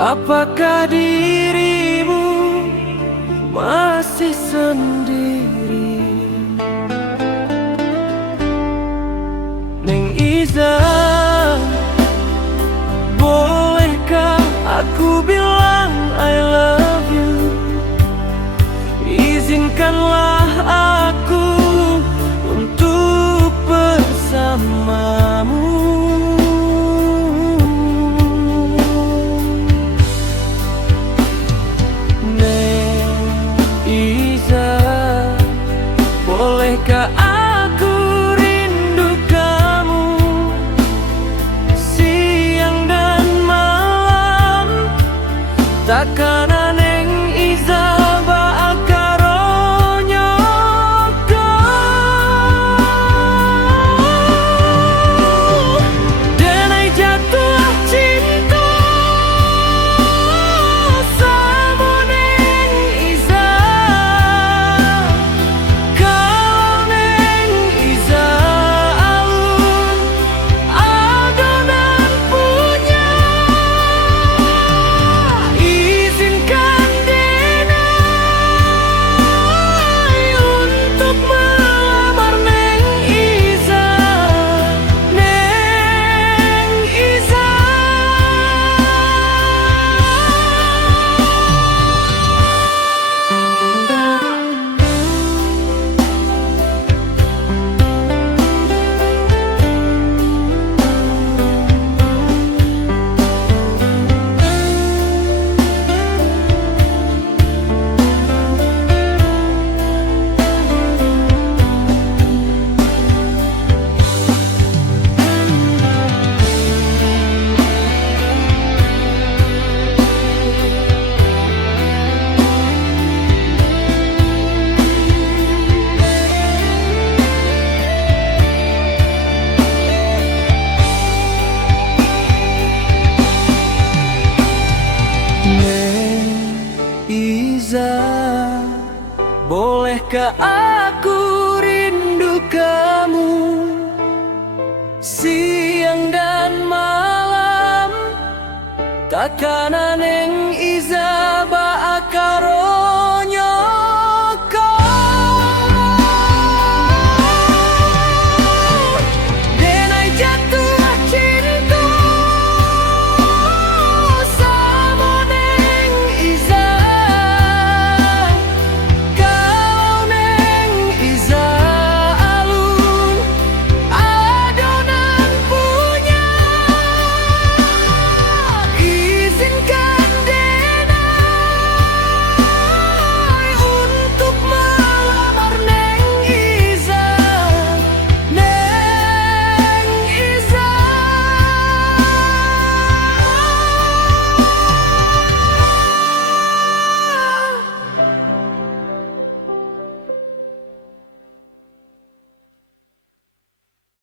Apakah dirimu masih sendiri? Neng Iza, bolehkah aku bilang I love you? Izinkanlah aku untuk bersamamu. Bolehkah aku rindu kamu siang dan malam? Takkan Neng Iza bakaronyo dan ai jatuh cinta sama Neng Iza. Bolehkah aku rindu kamu siang dan malam? Takkan Neng Iza